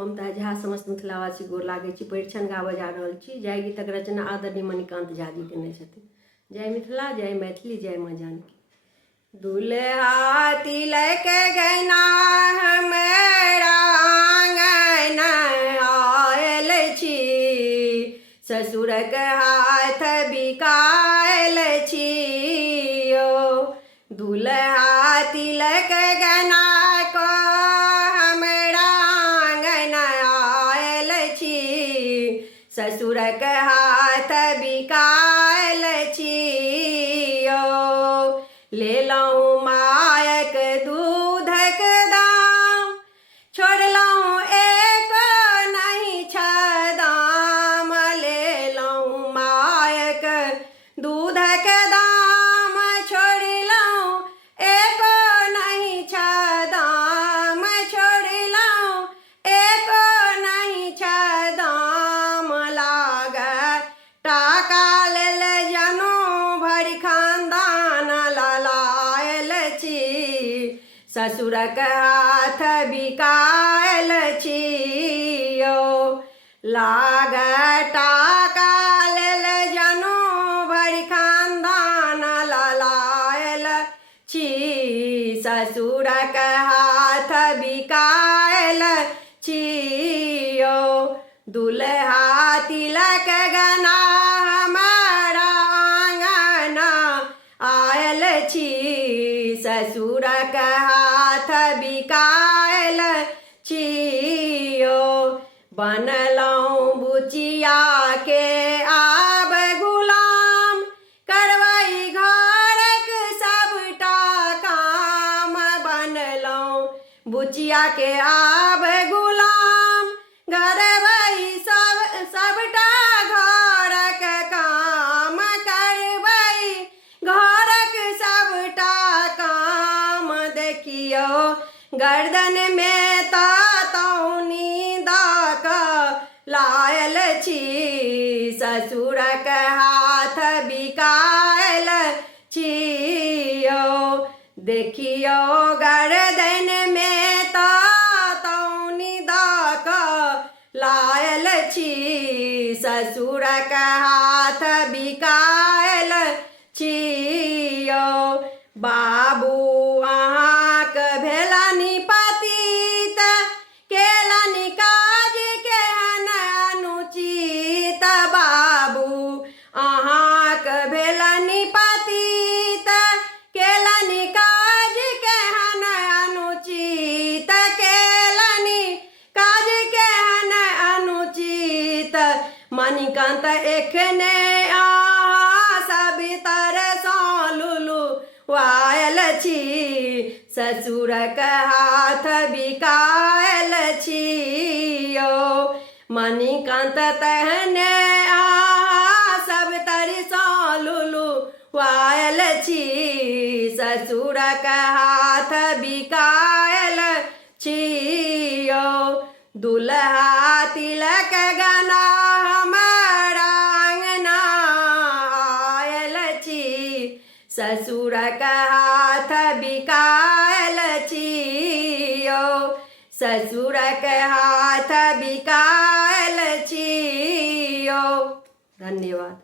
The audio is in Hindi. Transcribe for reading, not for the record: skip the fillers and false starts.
ममता झा समस्त मिथिलावासी गोर लागै छी। परिछन गाबऽ जा रहल छी। जय गीतक रचना आदरणीय मणिकांत झा जी केने छथिन। जय मिथिला, जय मैथिली, जय माँ जानकी। दुल्हा तिलक गहना हमरा आंगन आयल छी, ससुरक हाथ बिकायल छी ओ। दुल्हा तिलक गहना को हमरा आंगन आयल छी, ससुरक हाथ बिकायल छी ओ। लेलहुँ मायक दूधक दाम, छोड़लहुँ एक नहीं छदाम। लेलहुँ मायक दूधक दाम, छोड़लहुँ एक नहीं छदाम। छोड़लहुँ एक नहीं छदाम। लाग टाका लेल जनो भरि खानदान ललायल छी, ससुरक हाथ बिकायल छी ओ। लाग टाका लेल जनो भरि खानदान ललायल छी, ससुरक हाथ बिकायल छी ओ। दुल्हा तिलक गहना हमरा आंगन आयल छी, ससुरक हाथ बिकायल छी ओ। बनलहुँ बुचिया के आब गुलाम, करबै घरक सबटा काम। बनलहुँ बुचिया के आब गुलाम, करबै सबटा घरक काम। करबै घरक सबटा काम। देखियौ गर्दन में तौनी दऽ कऽ लायल छी, ससुरक हाथ बिकायल छी ओ। देखियौ गर्दन में तौनी दऽ कऽ लायल छी, ससुरक हाथ बिकायल छी ओ। बाबू अहाँक भेलनि पतित, केलनि काज केहन अनुचित। बाबू अहाँक भेलनि पतित, केलनि काज केहन अनुचित। केलनि काज केहन अनुचित। मणिकांत एखने अहाँ सब तरसँ लुलुआयल छी, ससुरक हाथ बिकायल छी ओ। मणिकांत तेहने अहाँ सब तरसँ लुलुआयल छी, ससुरक हाथ बिकायल छी ओ। दुल्हा तिलक गहना हमरा आंगना आयल छी, ससुरक हाथ बिकायल छी ओ। ससुरक हाथ बिकायल छी ओ। धन्यवाद।